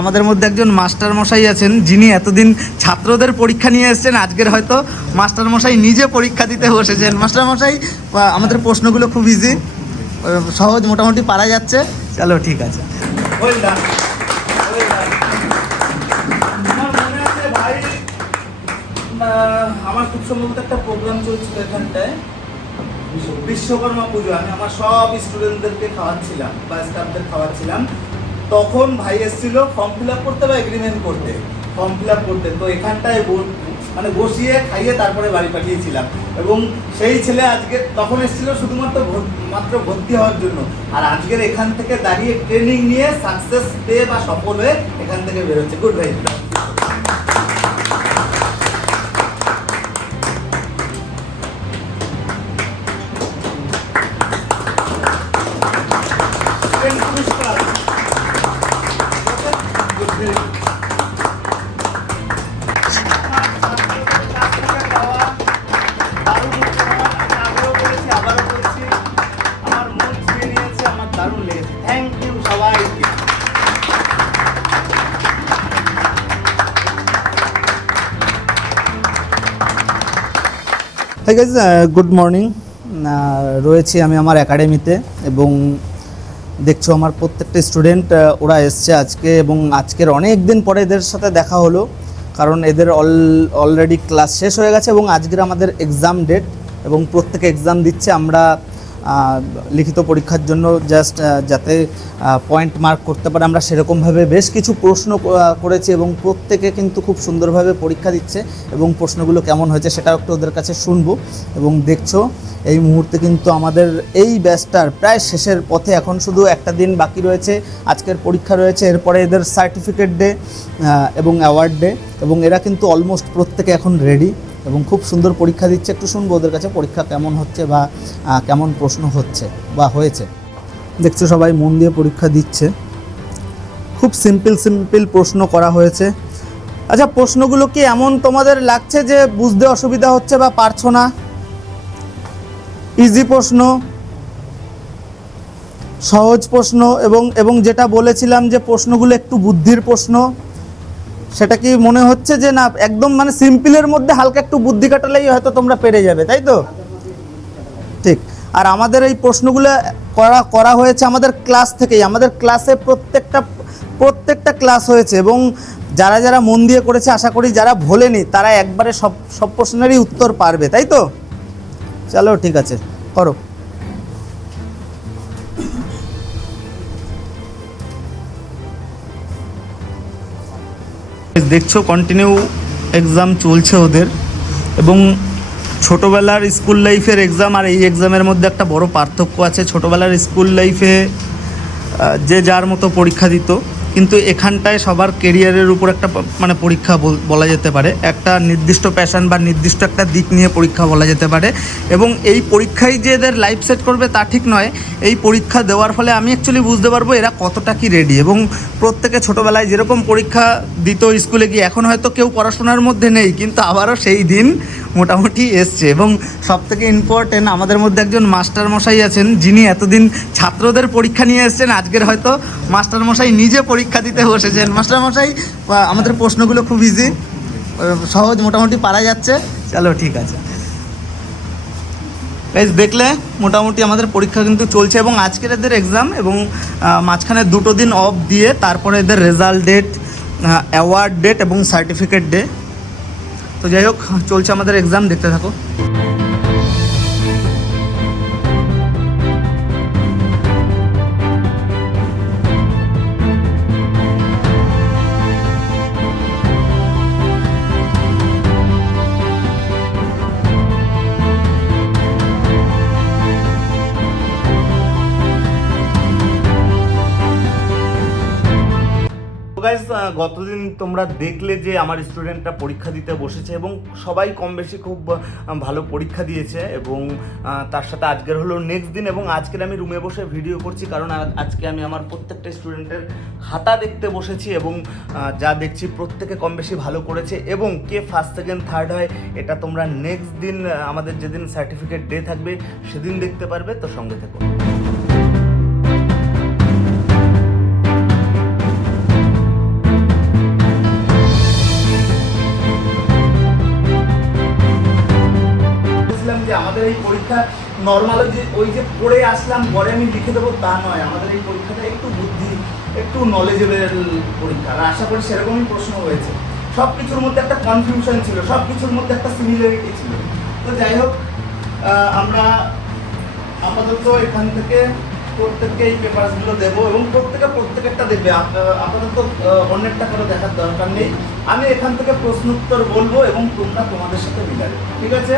আমাদের মধ্যে একজন মাস্টার মশাই আছেন যিনি এতদিন ছাত্রদের পরীক্ষা নিয়ে এসেছেন আজকের হয়তো মাস্টার মশাই নিজে পরীক্ষা দিতে বসেছেন। মাস্টার মশাই আমাদের প্রশ্নগুলো খুব ইজি সহজ মোটামুটি পারা যাচ্ছে। চলো ঠিক আছে। আমার খুব সম্ভবত একটা প্রোগ্রাম চলছিল এখানটায়। বিশ্বকর্মা পুজো। আমি আমার সব স্টুডেন্টদেরকে খাওয়াচ্ছিলাম বা স্টাফদের খাওয়াচ্ছিলাম। তখন ভাই এসেছিল ফর্ম ফিল আপ করতে বা এগ্রিমেন্ট করতে ফর্ম ফিল আপ করতে। তো এখানটায় মানে বসিয়ে খাইয়ে তারপরে বাড়ি পাঠিয়েছিলাম। এবং সেই ছেলে আজকে তখন এসেছিল শুধুমাত্র মাত্র ভর্তি হওয়ার জন্য। আর আজকের এখান থেকে দাঁড়িয়ে ট্রেনিং নিয়ে সাকসেস পেয়ে বা সফল হয়ে এখান থেকে বেরোচ্ছে। গুড ভাই। গুড মর্নিং রয়েছি আমি আমার একাডেমিতে এবং দেখছ আমার প্রত্যেকটা স্টুডেন্ট ওরা এসছে আজকে এবং আজকের অনেক দিন পরে এদের সাথে দেখা হলো, কারণ এদের অল অলরেডি ক্লাস শেষ হয়ে গেছে এবং আজকের আমাদের এক্সাম ডেট এবং প্রত্যেকে এক্সাম দিচ্ছে, আমরা লিখিত পরীক্ষার জন্য জাস্ট যাতে পয়েন্ট মার্ক করতে পারে। আমরা সেরকমভাবে বেশ কিছু প্রশ্ন করেছি এবং প্রত্যেকে কিন্তু খুব সুন্দরভাবে পরীক্ষা দিচ্ছে এবং প্রশ্নগুলো কেমন হয়েছে সেটাও একটু ওদের কাছে শুনব। এবং দেখছ, এই মুহূর্তে কিন্তু আমাদের এই ব্যাচটার প্রায় শেষের পথে এখন শুধু একটা দিন বাকি রয়েছে। আজকের পরীক্ষা রয়েছে, এরপরে এদের সার্টিফিকেট ডে এবং অ্যাওয়ার্ড ডে এবং এরা কিন্তু অলমোস্ট প্রত্যেকে এখন রেডি এবং খুব সুন্দর পরীক্ষা দিচ্ছে। একটু শুনব ওদের কাছে পরীক্ষা কেমন হচ্ছে বা কেমন প্রশ্ন হচ্ছে বা হয়েছে। দেখছ সবাই, মন দিয়ে পরীক্ষা দিচ্ছে। খুব সিম্পল সিম্পল প্রশ্ন করা হয়েছে। আচ্ছা প্রশ্নগুলো কি এমন তোমাদের লাগছে যে বুঝতে অসুবিধা হচ্ছে বা পারছ না? ইজি প্রশ্ন, সহজ প্রশ্ন এবং এবং যেটা বলেছিলাম যে প্রশ্নগুলো একটু বুদ্ধির প্রশ্ন। সেটা কি মনে হচ্ছে যে না, একদম মানে সিম্পলের মধ্যে হালকা একটু বুদ্ধি কাটালেই হয়তো তোমরা পেরে যাবে, তাই তো? ঠিক। আর আমাদের এই প্রশ্নগুলো করা করা হয়েছে আমাদের ক্লাস থেকেই। আমাদের ক্লাসে প্রত্যেকটা প্রত্যেকটা ক্লাস হয়েছে এবং যারা যারা মন দিয়ে করেছে, আশা করি যারা ভোলেনি, তারা একবারে সব সব প্রশ্নেরই উত্তর পারবে, তাই তো? চলো, ঠিক আছে, করো। দেখছ কন্টিনিউ এক্সাম চলছে ওদের। এবং ছোটোবেলার স্কুল লাইফের এক্সাম আর এই এক্সামের মধ্যে একটা বড় পার্থক্য আছে। ছোটোবেলার স্কুল লাইফে যে যার মতো পরীক্ষা দিত কিন্তু এখানটায় সবার কেরিয়ারের উপর একটা মানে পরীক্ষা বল- যেতে পারে। একটা নির্দিষ্ট প্যাশন বা নির্দিষ্ট একটা দিক নিয়ে পরীক্ষা বলা যেতে পারে। এবং এই পরীক্ষায় যে এদের লাইফ সেট করবে তা ঠিক নয়। এই পরীক্ষা দেওয়ার ফলে আমি অ্যাকচুয়ালি বুঝতে পারব এরা কতটা কি রেডি এবং প্রত্যেকে ছোটোবেলায় যেরকম পরীক্ষা দিত স্কুলে গিয়ে, এখন হয়তো কেউ পড়াশোনার মধ্যে নেই, কিন্তু আবারও সেই দিন মোটামুটি এসছে এবং সব থেকে ইম্পর্টেন্ট আমাদের মধ্যে একজন মাস্টার মশাই আছেন, যিনি এতদিন ছাত্রদের পরীক্ষা নিয়ে এসেছেন, আজকের হয়তো মাস্টার মশাই নিজে পরীক্ষা দিতে বসেছেন। মাস্টার মশাই আমাদের প্রশ্নগুলো খুব ইজি সহজ, মোটামুটি পারা যাচ্ছে। চলো, ঠিক আছে। গাইজ দেখলে মোটামুটি আমাদের পরীক্ষা কিন্তু চলছে এবং আজকের এদের এক্সাম এবং মাঝখানে দুটো দিন অফ দিয়ে তারপরে এদের রেজাল্ট ডেট অ্যাওয়ার্ড ডেট এবং সার্টিফিকেট ডে তো যাই হোক চলছে আমাদের এক্সাম দেখতে থাকো গাইজ গতদিন তোমরা দেখলে যে আমার স্টুডেন্টরা পরীক্ষা দিতে বসেছে এবং সবাই কম বেশি খুব ভালো পরীক্ষা দিয়েছে এবং তার সাথে আজকের হলো নেক্সট দিন এবং আজকের আমি রুমে বসে ভিডিও করছি কারণ আজকে আমি আমার প্রত্যেকটা স্টুডেন্টের খাতা দেখতে বসেছি এবং যা দেখছি প্রত্যেকে কম বেশি ভালো করেছে এবং কে ফার্স্ট সেকেন্ড থার্ড হয় এটা তোমরা নেক্সট দিন আমাদের যেদিন সার্টিফিকেট ডে থাকবে সেদিন দেখতে পারবে, তো সঙ্গে থেকো। পরীক্ষা নর্মাল যে ওই যে পড়ে আসলাম, পরে আমি লিখে দেবো, তা নয়। আমাদের এই পরীক্ষাটা একটু বুদ্ধি, একটু নলেজেবল পরীক্ষা। আর আশা করি সেরকমই প্রশ্ন হয়েছে। সব কিছুর মধ্যে একটা কনফিউশন ছিল সব কিছুর মধ্যে একটা সিমিলারিটি ছিল। তো যাই হোক আমরা আপাতত এখান থেকে প্রত্যেককে এই পেপারসগুলো দেবো এবং প্রত্যেকে প্রত্যেকেরটা দেবে আপাতত অন্যেরটা করে দেখার দরকার নেই। আমি এখান থেকে প্রশ্ন উত্তর বলব এবং তোমরা তোমাদের সাথে মিলাবে। ঠিক আছে?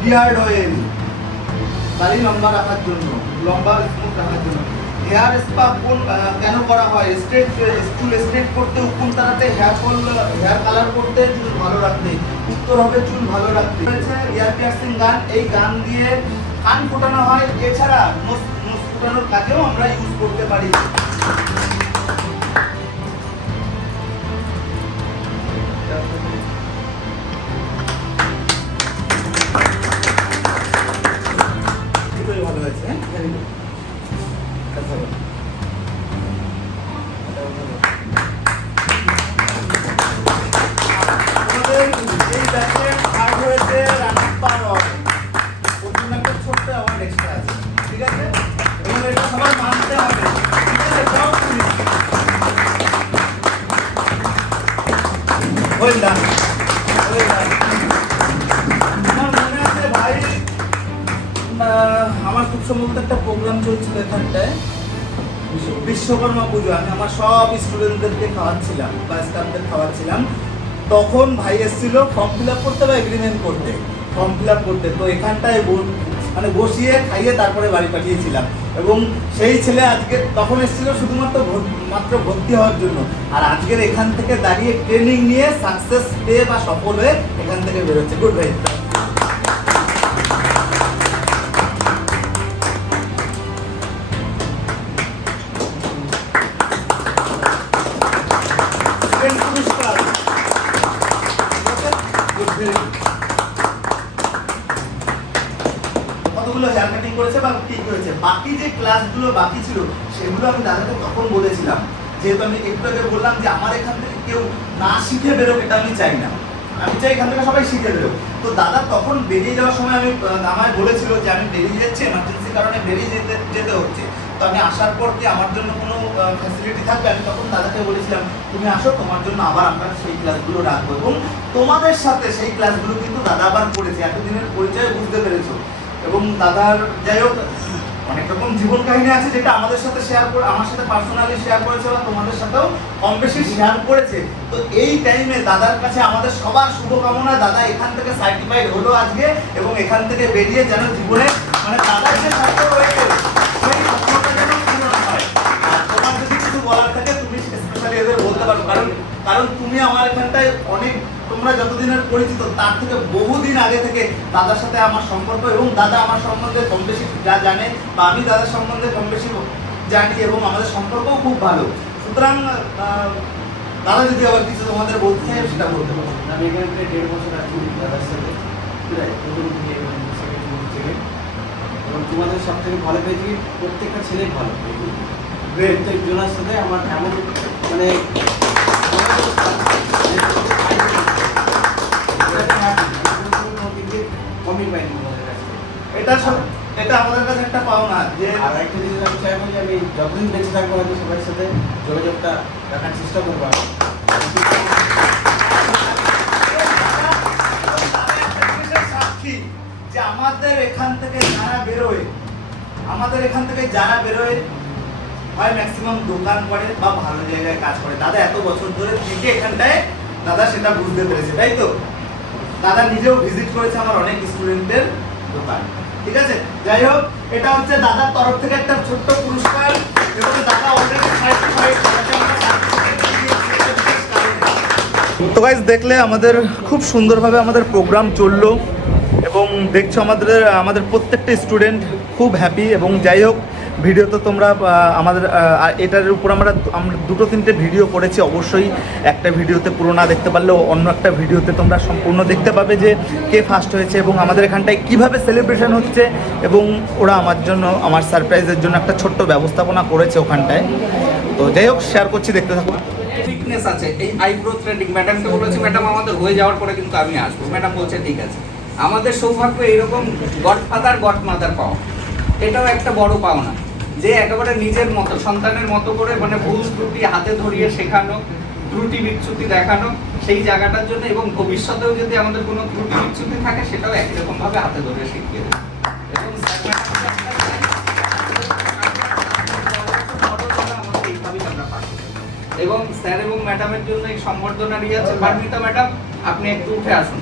বিয়ার্ড অয়েল দাড়ি লম্বা রাখার জন্য, লম্বা স্মুথ রাখার জন্য। হেয়ার স্পা কোন কেন করা হয়? স্ট্রেট চুল স্ট্রেট করতে, উকুন তাড়াতে হেয়ার ফল হেয়ার কালার করতে, চুল ভালো রাখতে, উত্তর হবে চুল ভালো রাখতে। হয়েছে ইয়ার পিয়ার্সিং গান, এই গান দিয়ে কান ফোটানো হয়। এছাড়া নোস নোস ফোটানোর কাজেও আমরা ইউজ করতে পারি। আমার মনে আছে খুব সম্ভবত একটা প্রোগ্রাম চলছিল এখানটায় বিশ্বকর্মা পুজো আমি আমার সব স্টুডেন্টদেরকে খাওয়াচ্ছিলাম বা স্টাফদের খাওয়াচ্ছিলাম তখন ভাই এসেছিল ফর্ম ফিল আপ করতে বা এগ্রিমেন্ট করতে। ফর্ম ফিল আপ করতে। তো এখানটায় মানে বসিয়ে খাইয়ে তারপরে বাড়ি পাঠিয়েছিলাম। এবং সেই ছেলে আজকে তখন এসেছিল শুধুমাত্র মাত্র ভর্তি হওয়ার জন্য। আর আজকের এখান থেকে দাঁড়িয়ে ট্রেনিং নিয়ে সাকসেস পেয়ে বা সফল হয়ে এখান থেকে বেরোচ্ছে। গুড ভাই। কতগুলো হেয়ার কাটিং করেছে বা ঠিক হয়েছে বাকি যে ক্লাসগুলো বাকি ছিল, সেগুলো আমি দাদাকে তখন বলেছিলাম। যেহেতু আমি একটু আগে বললাম যে আমার এখান থেকে কেউ না শিখে বেরোক, এটা আমি চাই না। আমি চাই এখান থেকে সবাই শিখে বেরোক। তো দাদা তখন বেরিয়ে যাওয়ার সময় আমি আমায় বলেছিল যে আমি বেরিয়ে যাচ্ছি এমার্জেন্সি কারণে বেরিয়ে যেতে যেতে হচ্ছে। তো আমি আসার পর কি আমার জন্য কোনো ফ্যাসিলিটি থাকবে? আমি তখন দাদাকে বলেছিলাম, তুমি আসো, তোমার জন্য আবার আমরা সেই ক্লাসগুলো রাখব। এবং তোমাদের সাথে সেই ক্লাসগুলো কিন্তু দাদা আবার করেছে। এতদিনের পরিচয় বুঝতে পেরেছ। দাদার যাই হোক, অনেক রকম জীবন কাহিনী আছে যেটা আমাদের সাথে শেয়ার করে আমার সাথে পার্সোনালি শেয়ার করেছে বা তোমাদের সাথেও কম বেশি শেয়ার করেছে। তো এই টাইমে দাদার কাছে আমাদের সবার শুভকামনা। দাদা এখান থেকে সার্টিফাইড হলো আজকে এবং এখান থেকে বেরিয়ে যেন জীবনে মানে দাদার যে স্বার্থ রয়েছে, সেই স্বপ্নটা যেন তোমার যদি কিছু বলার থাকে, তুমি স্পেশালি এদের বলতে পারো। কারণ কারণ তুমি আমার এখানটায় অনেক তোমরা যতদিনের পরিচিত তার থেকে বহুদিন আগে থেকে দাদার সাথে আমার সম্পর্ক এবং দাদা আমার সম্বন্ধে কম বেশি যা জানে বা আমি দাদার সম্বন্ধে কম বেশি জানি এবং আমাদের সম্পর্কও খুব ভালো। সুতরাং দাদা যদি আবার কিছু তোমাদের বলতে চাই সেটা বলতে পারো। আমি এখানে প্রায় দেড় বছর আছি দাদার সাথে। এবং তোমাদের সব থেকে ভালো পেয়েছি প্রত্যেকটা ছেলে ভালো. প্রত্যেক জনের সাথে আমার এমন মানে কমই পাইনি তোমাদের কাছে এটা এটা আমাদের কাছে একটা পাওনা যে আর একটা জিনিস আমি চাইব যে আমি যতদিন বেঁচে থাকব হয়তো সবার সাথে যোগাযোগটা রাখার চেষ্টা করব। যে আমাদের এখান থেকে যারা বেরোয় আমাদের এখান থেকে যারা বেরোয় হয় ম্যাক্সিমাম দোকান করে বা ভালো জায়গায় কাজ করে। দাদা এত বছর ধরে থেকে এখানটায় দাদা সেটা বুঝতে পেরেছে তাই তো? দাদা নিজেও ভিজিট করেছে আমার অনেক স্টুডেন্টদের দোকান। ঠিক আছে? যাই হোক এটা হচ্ছে দাদার তরফ থেকে একটা ছোট্ট পুরস্কার এবং দাদা অলরেডি তো গাইজ দেখলে আমাদের খুব সুন্দরভাবে আমাদের প্রোগ্রাম চলল এবং দেখছ আমাদের আমাদের প্রত্যেকটা স্টুডেন্ট খুব হ্যাপি এবং যাই হোক ভিডিও তো তোমরা আমাদের এটার উপর আমরা আমরা দুটো তিনটে ভিডিও করেছি। অবশ্যই একটা ভিডিওতে পুরো না দেখতে পারলেও অন্য একটা ভিডিওতে তোমরা সম্পূর্ণ দেখতে পাবে যে কে ফার্স্ট হয়েছে এবং আমাদের এখানটায় কীভাবে সেলিব্রেশন হচ্ছে এবং ওরা আমার জন্য, আমার সারপ্রাইজের জন্য একটা ছোট্ট ব্যবস্থাপনা করেছে ওখানটায়। তো যাই হোক শেয়ার করছি, দেখতে থাকো। উইকনেস আছে, এই আইব্রো থ্রেডিং ম্যাডামকে বলেছি ম্যাডাম আমাদের হয়ে যাওয়ার পরে কিন্তু আমি আসব। ম্যাডাম বলছে, ঠিক আছে। আমাদের সৌভাগ্য এরকম গডফাদার গডমাদার পাওয়া। এটাও একটা বড় পাওনা। যে একেবারে নিজের মতো, সন্তানের মতো করে মানে ভুল ত্রুটি হাতে ধরিয়ে শেখানো, ত্রুটি বিচ্যুতি দেখানো সেই জায়গাটার জন্য এবং ভবিষ্যতেও যদি আমাদের কোনো ত্রুটি বিচ্যুতি থাকে, সেটাও একই রকম ভাবে হাতে ধরে শিখিয়ে দেবে। এবং। এবং স্যার এবং ম্যাডামের জন্য এই সম্বর্ধনা দিয়ে আছে। পারমিতা ম্যাডাম, আপনি একটু উঠে আসুন।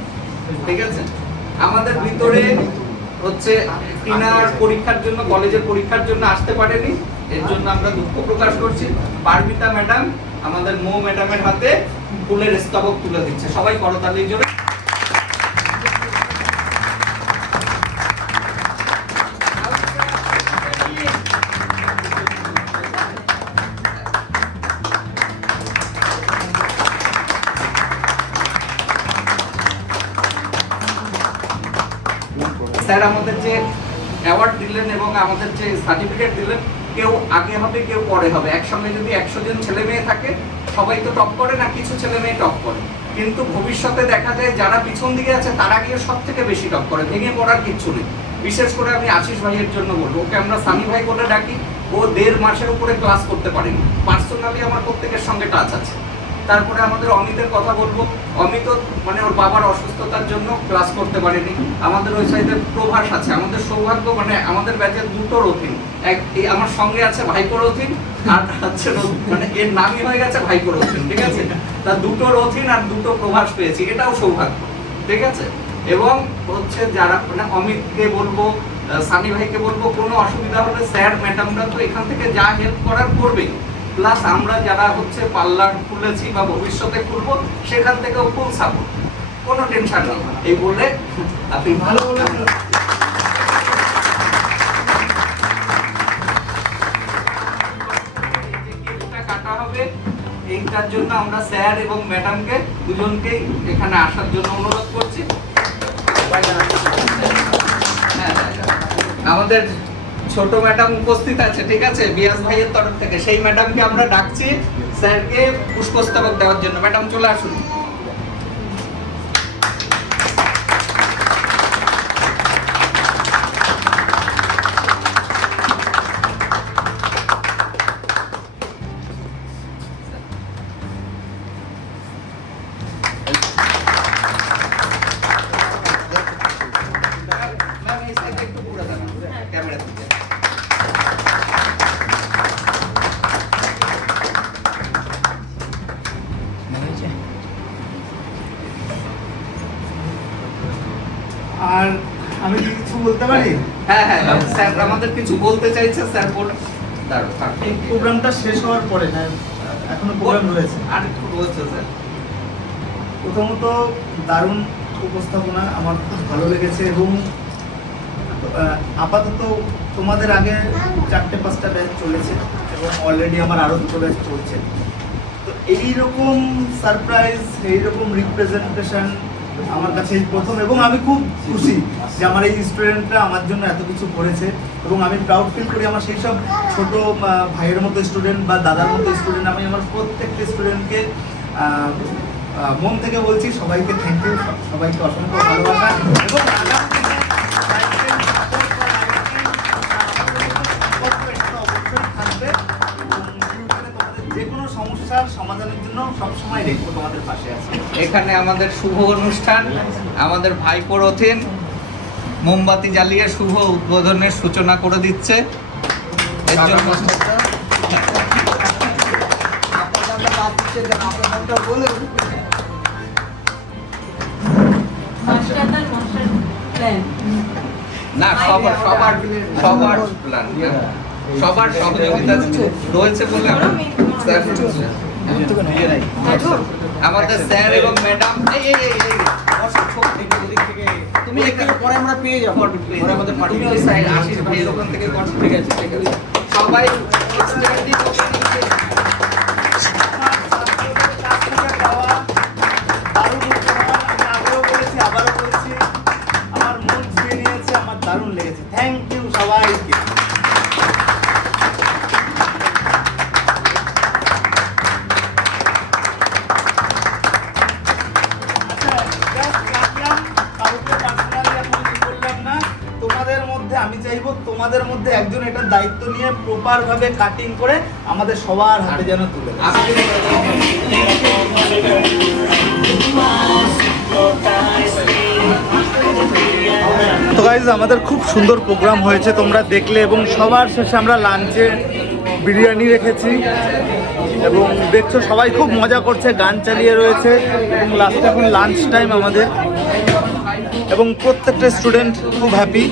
ঠিক আছে? আমাদের ভিতরে হচ্ছে কিনার পরীক্ষার জন্য, কলেজের পরীক্ষার জন্য আসতে পারেনি। এর জন্য আমরা দুঃখ প্রকাশ করছি। পারমিতা ম্যাডাম আমাদের মো ম্যাডামের হাতে ফুলের স্তবক তুলে দিচ্ছে। সবাই করতালির জন্য আমাদের যে সার্টিফিকেট দিলেন, কেউ আগে হবে, কেউ পরে হবে। একসঙ্গে যদি একশো জন ছেলে মেয়ে থাকে, সবাই তো টপ করে না, কিছু ছেলে মেয়ে টপ করে। কিন্তু ভবিষ্যতে দেখা যায়, যারা পিছন দিকে আছে, তারা গিয়ে সব থেকে বেশি টপ করে। ভেঙে পড়ার কিচ্ছু নেই। বিশেষ করে আমি আশিস ভাইয়ের জন্য বলব, ওকে আমরা সানি ভাই বলে ডাকি। ও দেড় মাসের উপরে ক্লাস করতে পারেনি। পার্সোনালি আমার প্রত্যেকের সঙ্গে টাচ আছে। তারপরে আমাদের অমিতের কথা বলব। অমিত মানে ওর বাবার অসুস্থতার জন্য ক্লাস করতে পারেনি। আমাদের ওই সাইডে প্রভাস আছে। আমাদের সৌভাগ্য মানে আমাদের ব্যাচের দুটো রথিন এক, এই আমার সঙ্গে আছে ভাইপো রথিন আর হচ্ছে মানে এর নামই হয়ে গেছে ভাইপো রথিন ঠিক আছে? তা দুটো রথিন আর দুটো প্রভাস পেয়েছি। এটাও সৌভাগ্য, ঠিক আছে? এবং হচ্ছে যারা মানে অমিতকে বলব সানি ভাইকে বলব, কোনো অসুবিধা হলে স্যার ম্যাডামরা তো এখান থেকে যা হেল্প করার করবেই। প্লাস আমরা যারা হচ্ছে পার্লার খুলেছি বা ভবিষ্যতে খুলবো সেখান থেকেও ফুল সাপোর্ট কোনো টেনশন নেই। এই বলে আপনি ভালো কাটা হবে। এইটার জন্য আমরা স্যার এবং ম্যাডামকে দুজনকেই এখানে আসার জন্য অনুরোধ করছি। হ্যাঁ, আমাদের ছোট ম্যাডাম উপস্থিত আছে, ঠিক আছে? বিয়াস ভাইয়ের তরফ থেকে। সেই ম্যাডামকে আমরা ডাকছি স্যারকে পুষ্পস্তবক দেওয়ার জন্য। ম্যাডাম, চলে আসুন। আমাদের কিছু বলতে চাইছে স্যার বলুন। প্রোগ্রামটা শেষ হওয়ার পরে না এখনও প্রোগ্রাম রয়েছে। আর একটু বলছে স্যার। প্রথমত দারুণ উপস্থাপনা আমার খুব ভালো লেগেছে এবং আপাতত তোমাদের আগে চারটে পাঁচটা ব্যাচ চলেছে এবং অলরেডি আমার আরও দুটো ব্যাচ চলছে। তো এইরকম সারপ্রাইজ এইরকম রিপ্রেজেন্টেশন আমার কাছে প্রথম এবং আমি খুব খুশি যে আমার এই স্টুডেন্টরা আমার জন্য এত কিছু করেছে। এবং আমি প্রাউড ফিল করি আমার সেই সব ছোটো ভাইয়ের মতো স্টুডেন্ট বা দাদার মতো স্টুডেন্ট আমি আমার প্রত্যেকটা স্টুডেন্টকে মন থেকে বলছি সবাইকে থ্যাংক ইউ সবাইকে অসংখ্য ভালোবাসা এবং সমাধানের জন্য সবসময় দেখব তোমাদের পাশে আছে। এখানে আমাদের শুভ অনুষ্ঠান, আমাদের ভাইপো রথিন মোমবাতি জ্বালিয়ে শুভ উদ্বোধনের সূচনা করে দিচ্ছে। এর জন্য মাস্টারদার মাস্টার প্ল্যান না সবার সবার সবার প্ল্যান সবার সহযোগিতা রয়েছে বলে বলছে। আমাদের স্যার এবং ম্যাডাম এই এই এই থেকে। তুমি এখানে পরে আমরা পেয়ে যাব। পরে আমাদের ওই সাইড আশিস ভাই ওখান থেকে ঠিক আছে ঠিক আছে। সবাই প্রপার ভাবে কাটিং করে আমাদের সবার হাতে যেন তুলে তো গাইজ আমাদের খুব সুন্দর প্রোগ্রাম হয়েছে, তোমরা দেখলে এবং সবার শেষে আমরা লাঞ্চে বিরিয়ানি রেখেছি। এবং দেখছ, সবাই খুব মজা করছে, গান চালিয়ে রয়েছে, এবং লাস্টে এখন লাঞ্চ টাইম আমাদের। এবং প্রত্যেকটা স্টুডেন্ট খুব হ্যাপি